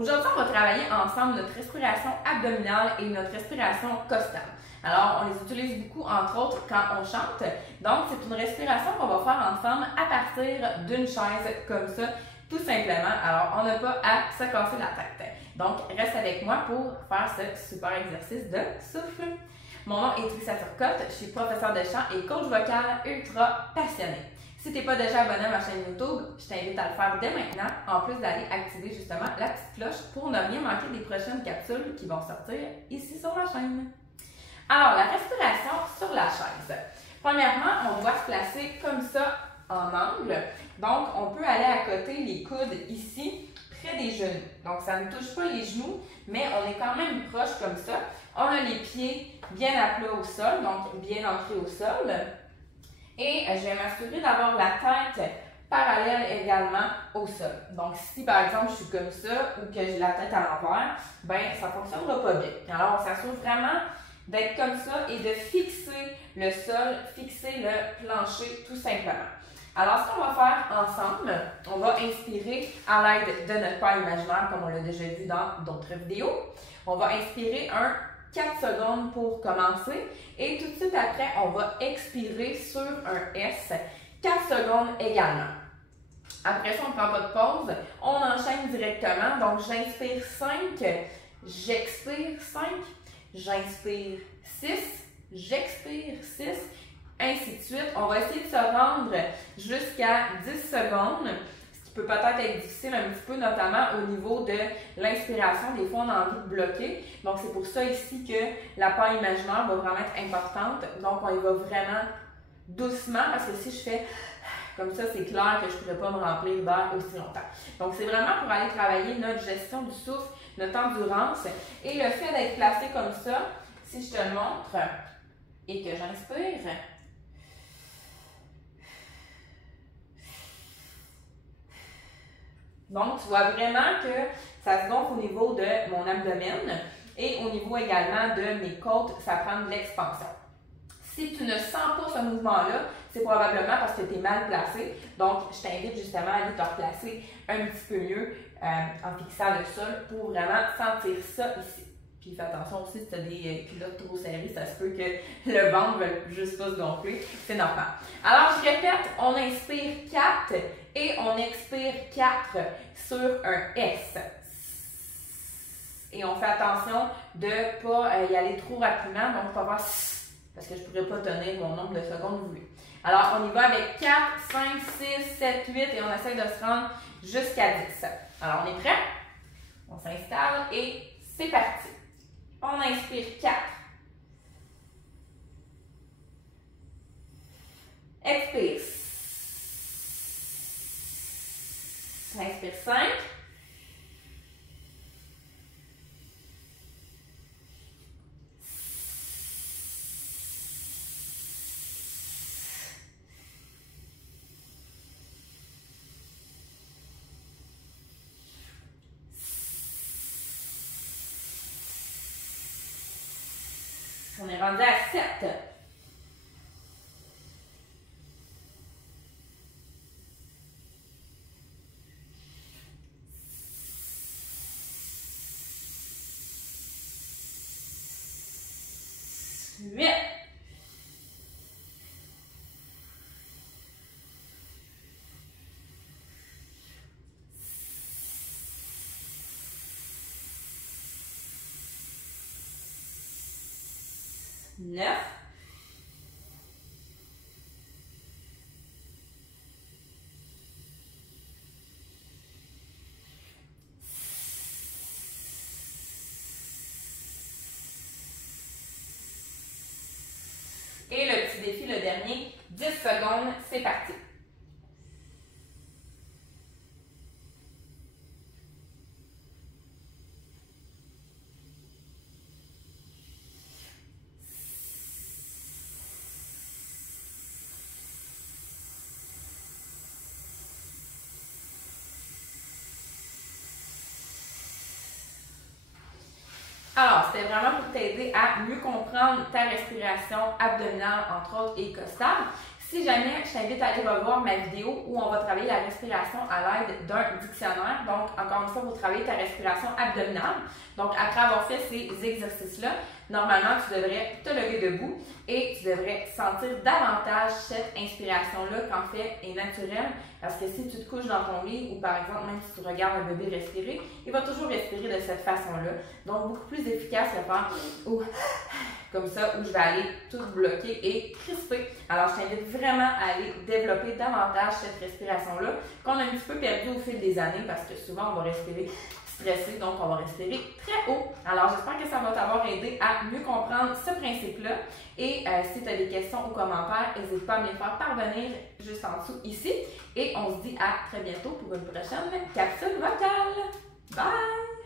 Aujourd'hui, on va travailler ensemble notre respiration abdominale et notre respiration costale. Alors, on les utilise beaucoup, entre autres, quand on chante. Donc, c'est une respiration qu'on va faire ensemble à partir d'une chaise comme ça, tout simplement. Alors, on n'a pas à se casser la tête. Donc, reste avec moi pour faire ce super exercice de souffle. Mon nom est Trissa Turcotte, je suis professeure de chant et coach vocal ultra passionnée. Si tu n'es pas déjà abonné à ma chaîne YouTube, je t'invite à le faire dès maintenant, en plus d'aller activer justement la petite cloche pour ne rien manquer des prochaines capsules qui vont sortir ici sur la chaîne. Alors, la respiration sur la chaise. Premièrement, on doit se placer comme ça en angle. Donc, on peut aller à côté les coudes ici, près des genoux. Donc, ça ne touche pas les genoux, mais on est quand même proche comme ça. On a les pieds bien à plat au sol, donc bien ancrés au sol. Et je vais m'assurer d'avoir la tête parallèle également au sol. Donc, si par exemple je suis comme ça ou que j'ai la tête à l'envers, ben ça ne fonctionnera pas bien. Alors, on s'assure vraiment d'être comme ça et de fixer le sol, fixer le plancher tout simplement. Alors, ce qu'on va faire ensemble, on va inspirer à l'aide de notre pas imaginaire, comme on l'a déjà vu dans d'autres vidéos. On va inspirer 4 secondes pour commencer et tout de suite après, on va expirer sur un S, 4 secondes également. Après ça, on ne prend pas de pause, on enchaîne directement. Donc, j'inspire 5, j'expire 5, j'inspire 6, j'expire 6, ainsi de suite. On va essayer de se rendre jusqu'à 10 secondes, ce qui peut peut-être être difficile un petit peu, notamment au niveau de l'inspiration. Des fois, on a envie de bloquer. Donc, c'est pour ça ici que la part imaginaire va vraiment être importante. Donc, on y va vraiment doucement, parce que si je fais comme ça, c'est clair que je ne pourrais pas me remplir d'air aussi longtemps. Donc, c'est vraiment pour aller travailler notre gestion du souffle, notre endurance. Et le fait d'être placé comme ça, si je te le montre et que j'inspire, donc, tu vois vraiment que ça se gonfle au niveau de mon abdomen et au niveau également de mes côtes, ça prend de l'expansion. Si tu ne sens pas ce mouvement-là, c'est probablement parce que tu es mal placé. Donc, je t'invite justement à aller te replacer un petit peu mieux en fixant le sol pour vraiment sentir ça ici. Puis fais attention aussi, si tu as des culottes trop serrées, ça se peut que le ventre ne veuille juste pas se gonfler. C'est normal. Alors, je répète, on inspire 4 et on expire 4 sur un S. Et on fait attention de ne pas y aller trop rapidement, donc on va faire parce que je ne pourrais pas tenir mon nombre de secondes voulu. Alors, on y va avec 4, 5, 6, 7, 8 et on essaie de se rendre jusqu'à 10. Alors, on est prêt? On s'installe et c'est parti. On inspire 4. Expire. Inspire 5. On est rendu à 7. Huit. 9. 'Et le petit défi, le dernier, 10 secondes, c'est parti. Alors, c'était vraiment pour t'aider à mieux comprendre ta respiration abdominale, entre autres, et costale. Si jamais, je t'invite à aller revoir ma vidéo où on va travailler la respiration à l'aide d'un dictionnaire. Donc, encore une fois, vous travaillez ta respiration abdominale. Donc, après avoir fait ces exercices-là, normalement, tu devrais te lever debout et tu devrais sentir davantage cette inspiration-là qu'en fait est naturelle. Parce que si tu te couches dans ton lit ou par exemple, même si tu regardes un bébé respirer, il va toujours respirer de cette façon-là. Donc, beaucoup plus efficace de faire comme ça, où je vais aller tout bloquer et crisper. Alors, je t'invite vraiment à aller développer davantage cette respiration-là qu'on a un petit peu perdu au fil des années parce que souvent, on va respirer stressé, donc on va respirer très haut. Alors, j'espère que ça va t'avoir aidé à mieux comprendre ce principe-là. Et si tu as des questions ou commentaires, n'hésite pas à me les faire parvenir juste en dessous ici. Et on se dit à très bientôt pour une prochaine capsule vocale. Bye!